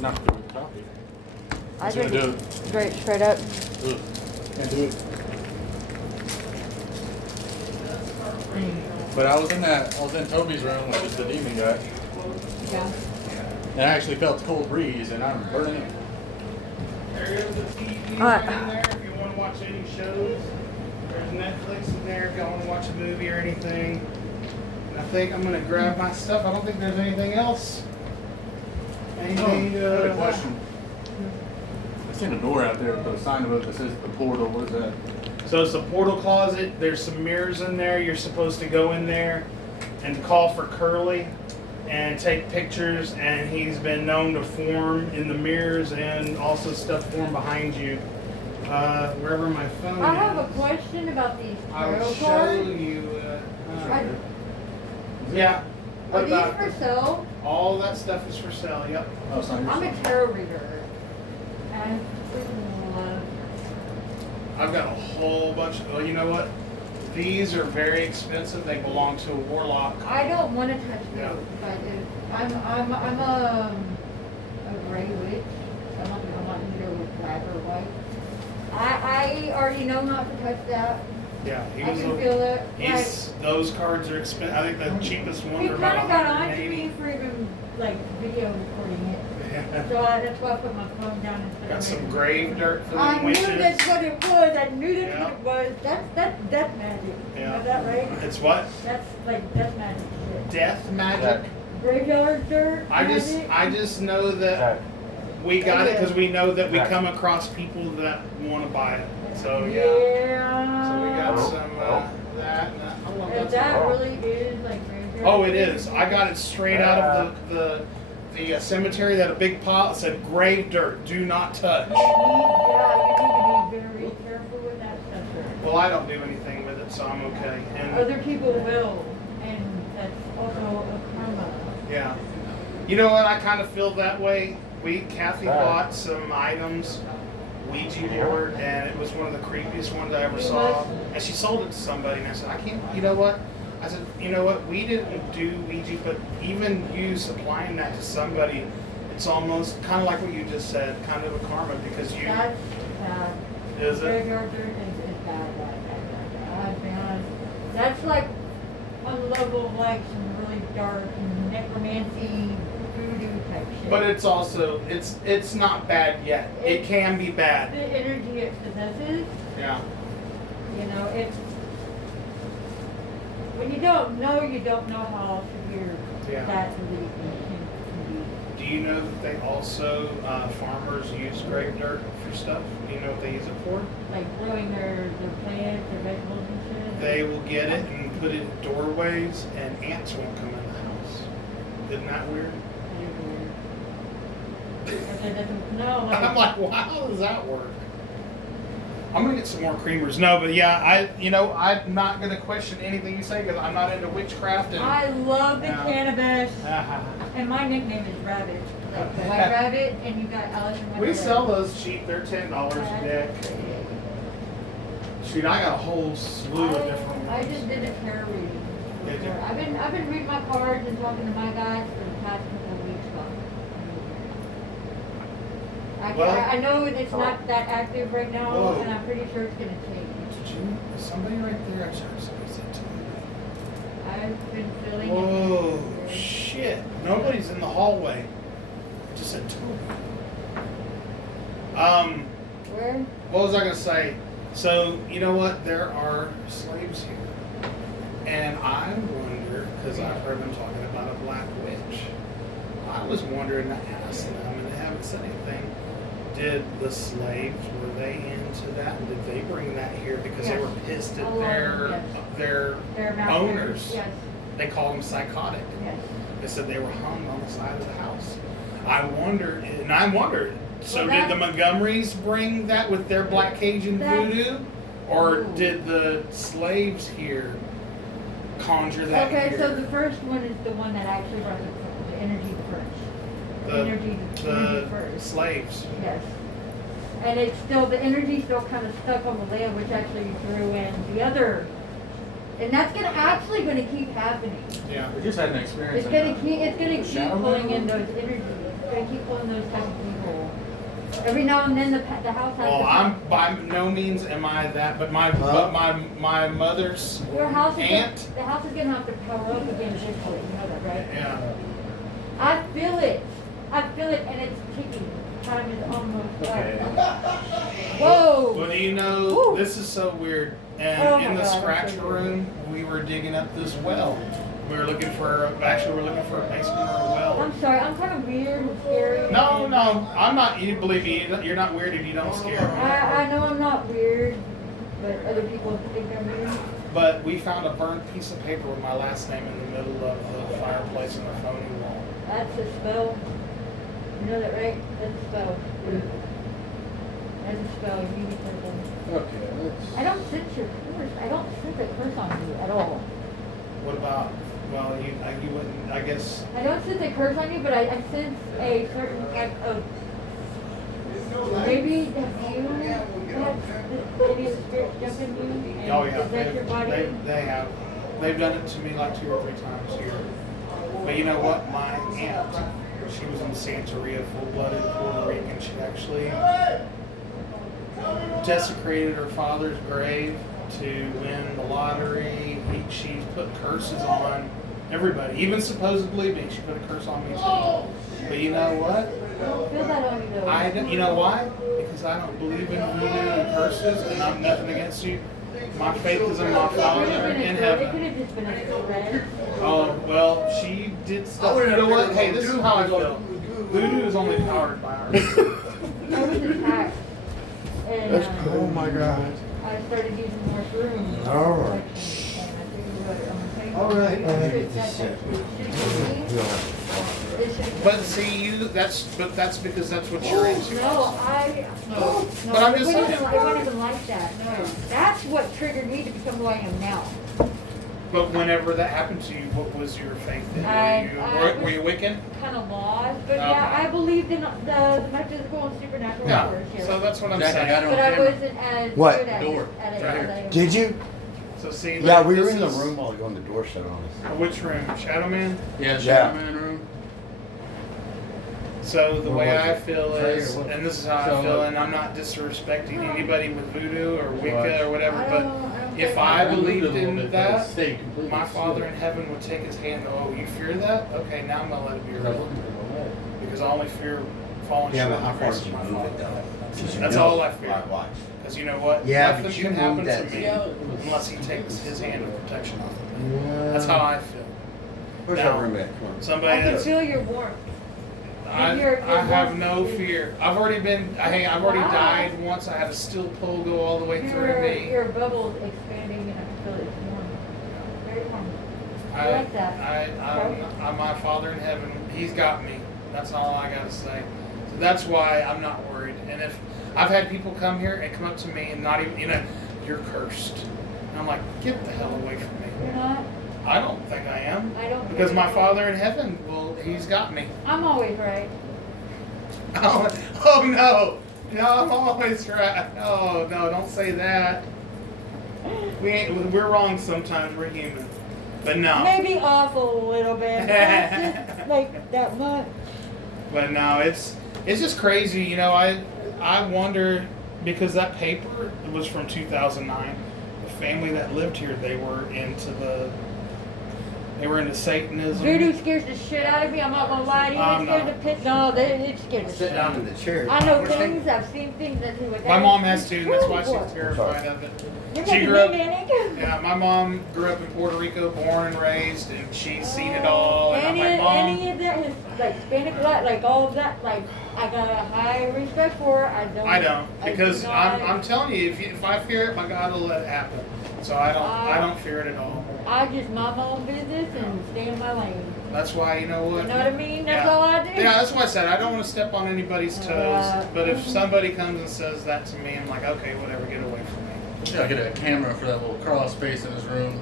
Not good with coffee. I What's drink gonna do it it? straight up. Ugh. Can't do it. But I was in Toby's room, which is the demon guy. Yeah. And I actually felt a cold breeze, and I'm burning it. There is a TV Alright. right in there if you want to watch any shows. There's Netflix in there if y'all want to watch a movie or anything. And I think I'm going to grab my stuff. I don't think there's anything else. Anything I had a question. I seen a door out there with a sign above that says the portal. What is that? So it's a portal closet. There's some mirrors in there. You're supposed to go in there and call for Curly and take pictures, and he's been known to form in the mirrors and also stuff form behind you. Wherever my phone I have a is. question about these I will tarot show cards. you. I- Yeah. Are What these about for sale? all that stuff is for sale? Yep. Oh, it's not your I'm a sign. tarot reader. And I freaking love. I've got a whole bunch. Oh, you know what? These are very expensive. They belong to a warlock. I don't want to touch Yeah. those, but I'm a gray witch. I'm not either black or white. I already know not to touch that. Yeah, I can feel it. He's those cards are expensive. I think the cheapest Like, ones he are kind about of got on to 180. me for even like video recording it. Yeah. So that's why I put my phone down and Got some grave dirt for the I witches. knew that's what it was. I knew that's Yeah. what it was. That's death magic. Yeah. Is that right? It's what? That's like death magic shit. Death magic. Graveyard dirt. I magic. just know that we got it because we know that we come across people that want to buy it. So yeah. Yeah. So we got some that. And I don't know if If that's that really is like graveyard. Oh, it is. I got it straight out of the cemetery. That a big pile that said "grave dirt, do not touch." You need to be very careful with that stuff. Well, I don't do anything with it, so I'm okay. And Other people will, and that's also a karma. yeah, you know what? I kind of feel that way. Kathy bought some items, Ouija board, and it was one of the creepiest ones I ever saw. And she sold it to somebody, and I said, I can't. You know what? I said, you know what? We didn't do Ouija, but even you supplying that to somebody, it's almost kind of like what you just said, kind of a karma because you. That's bad. Is it? Graveyard dirt is bad. I'll be honest. That's like on the level of like some really dark necromancy voodoo type shit. But it's also it's not bad yet. It can be the bad. energy it possesses, Yeah. you know, it's when you don't know how severe Yeah. that belief can Do you know that they also farmers use grave dirt for stuff? Do you know what they use it for? be. Like growing their plants, their vegetables and shit. They will get it and put it in doorways, and ants won't come in the house. Isn't that weird? No, I'm like, wow, how does that work? I'm gonna get some more creamers. No, but yeah, I'm not gonna question anything you say because I'm not into witchcraft and. I love the Yeah. cannabis, and my nickname is Rabbit, like the White Rabbit, and you got Alice in We Wonderland. sell those cheap. They're $10 a dick. Shoot, I got a whole slew of different ones. I just did a tarot reading. Did you? I've been reading my cards and talking to my guys for the past couple of weeks. I know it's not that active right now, Whoa. and I'm pretty sure it's gonna change. Did you? Is somebody right there? I'm sorry, somebody said to me. I've been feeling Whoa, it. shit. Nobody's in the hallway. I just said Toby. Where? What was I gonna say? So, you know what? There are slaves here. And I wonder, because I've heard them talking about a black witch. I was wondering to ask them, and they haven't said anything. Did the slaves, were they into that? And did they bring that here because they Yes. were pissed at A lot, yes. their Their masters. owners? Yes. They called them psychotic. Yes. They said they were hung on the side of the house. I wondered, so Well, did the that- Montgomerys bring that with their Black Cajun That- voodoo? Or Ooh. did the slaves here conjure that Okay, here? so the first one is the one that actually brought the energy first. The- energy the first. slaves. Yes. And it's still, the energy's still kind of stuck on the land, which actually drew in the other. And that's actually gonna keep happening. Yeah. We just had an experience. It's gonna keep Shadow pulling Man? in those energies. It's gonna keep pulling those type of Every now and then the house has Well, to I'm by no means am I that, but my mother's Your house is aunt. the house is gonna have to power up again eventually. You know that, right? Yeah. I feel it. I feel it, and it's ticking. Time is almost Okay. up. Whoa! Well, do you know, Woo. this is so weird. And Oh in my the God, scratch that's so room, we were digging up this well. We were looking for, actually, we're looking for a basement or a well. I'm sorry. I'm kind of weird and scary. No, I'm not. You believe me? You're not weird if you don't scare me. I know I'm not weird, but other people think I'm weird. But we found a burned piece of paper with my last name in the middle of the fireplace in the phony wall. That's a spell. You know that, right? That's a spell. That's a spell. You need to put it. Okay, let's. I don't sense your curse. I don't sense a curse on you at all. What about? Well, you wouldn't. I guess. I don't sense a curse on you, but I sense a certain type of. Maybe have you had any of the spirits jump in you and Oh yeah, possess your body? they have. They've done it to me like 2 or 3 times here. But you know what? My aunt, she was in Santeria, full-blooded Puerto Rican. She actually desecrated her father's grave to win the lottery. She put curses on everybody, even supposedly me. She put a curse on me too. But you know what? I don't feel that on you though. You know why? Because I don't believe in voodoo and curses, and I'm nothing against you. My faith is in my Father in It could heaven. have just been a thread. Oh, well, she did stuff. You know what? Hey, this is how I feel. Voodoo is only powered by our I was attacked. And Oh my God. I started using more shrooms. All right. All right. But see, that's because that's what you're into. No, no, But I'm it just wasn't, saying. it wasn't even like that. No, that's what triggered me to become who I am now. But whenever that happened to you, what was your faith in? Were you Wiccan? Kind of lost, but Okay. yeah, I believed in the metaphysical and supernatural Yeah. powers here. So that's what I'm Jack, I got saying. it on But I camera. wasn't as What? good at Door. it. At it Right as I am. Did you? So see, Yeah, like, we were this in the is- room while on the door shut on us. Which room? Shadow Man? Yeah, Yeah. Shadow Man room. So the Where way was I it? feel Right is, here, what- and this is how so, I feel, and I'm not disrespecting anybody with voodoo or Wicca Right. or whatever, I but don't if think I moved it a believed little in bit, but it that, stayed completely my Father still. in heaven would take his hand and go, oh, you fear that? Okay, now I'm going to let it be real. Because I only fear falling Yeah, short but of how the far grace did of you my move it Father. though? That's all I fear. Right, watch. Because you know what? Yeah, Nothing but you can happen moved to that me too. unless he takes his hand of protection off of me. Yeah. That's how I feel. Where's Now, that room at? Come on. Somebody I can that's feel your warmth. I Your have warmth no is- fear. I've already been. I've already Wow. died once. I had a steel pole go all the way through me. Your bubble's expanding and I can feel it's warm. Very warm. I like that. I'm my Father in heaven. He's got me. That's all I gotta say. So that's why I'm not worried. And if I've had people come here and come up to me and not even, you're cursed. And I'm like, get the hell away from me. You're not? I don't think I am. I don't. Because think my so. Father in heaven, well, he's got me. I'm always right. Oh no. No, I'm always right. Oh no, don't say that. We're wrong sometimes. We're human. But no. Maybe off a little bit. That's just like that much. But no, it's just crazy. I wonder, because that paper was from 2009. The family that lived here, they were into Satanism. Voodoo scares the shit out of me. I'm not gonna lie to you. It scares No. the pit. No, it scares the Sit shit. down in the chair. I know things. I've seen things that do with that. My mom has too, and that's why Woo, she's terrified of it. You're She making grew up. me manic. Yeah, my mom grew up in Puerto Rico, born and raised, and she's seen it all. And I'm Any like, Mom, any of that is like Hispanic blood, like all of that. Like I got a high respect for it. I don't, I because do not- I'm telling you, if I fear it, my God will let it happen. So I don't fear it at all. I just mind my own business and stay in my lane. That's why, you know what? You know what I mean? That's Yeah. all I do. Yeah, that's why I said I don't want to step on anybody's toes. But if somebody comes and says that to me, I'm like, okay, whatever, get away from me. Yeah, I get a camera for that little crawl space in his room.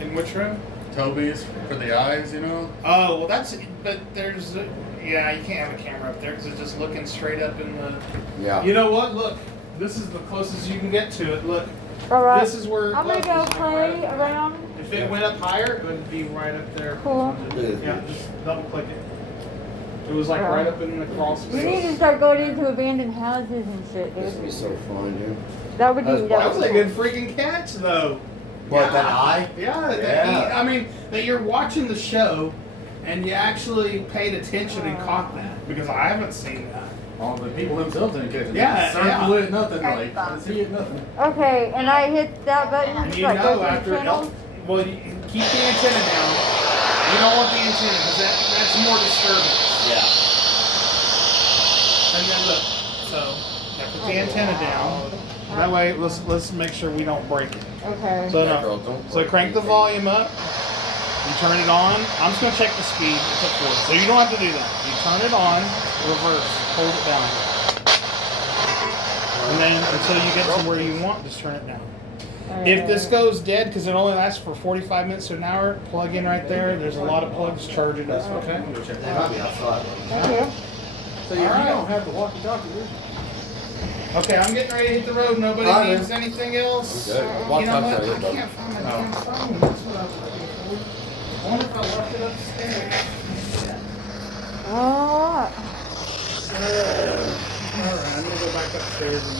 In which room? Toby's for the eyes, Oh, well, but there's, yeah, you can't have a camera up there because it's just looking straight up in the. Yeah. You know what? Look, this is the closest you can get to it. Look, All right. this is where. I'm gonna go look, it's like right play up there. around. If it went up higher, it would be right up there. Cool. Yeah, just double click it. It was like right up in the crawl We need to space. start going into abandoned houses and shit, This would be dude. so fun, dude. That would be, That That was that a good freaking catch, though. What, Yeah. that eye? Yeah, that Yeah. I mean, that you're watching the show and you actually paid attention and caught that because I haven't seen that. All the people themselves didn't catch it. Yeah, Circle yeah. it, nothing, like, I see it, nothing. Okay, and I hit that button, And you like go know to the after channel. well, you keep the antenna down. You don't want the antenna because that's more disturbance. Yeah. And then look, so yeah, put the antenna down. That way, let's make sure we don't break it. Okay. So Yeah, no. girl, don't So break crank the anything. volume up. You turn it on. I'm just gonna check the speed. It's at 40. So you don't have to do that. You turn it on, reverse, hold it down. And then until you get to where you want, just turn it down. If this goes dead, because it only lasts for 45 minutes to an hour, plug in right there. There's a lot of plugs, charge it up. Okay, I'm gonna check They that might out. be outside. Thank you. So you Alright. don't have the walkie-talkie, do you? Okay, I'm getting ready to hit the road. Nobody All right, needs man. anything else. I'm good. You know Walkie-talkie what? right I here, bud. can't find my damn phone. That's what I was looking for. I wonder if I left it upstairs. Oh, Alright, I'm gonna go back upstairs and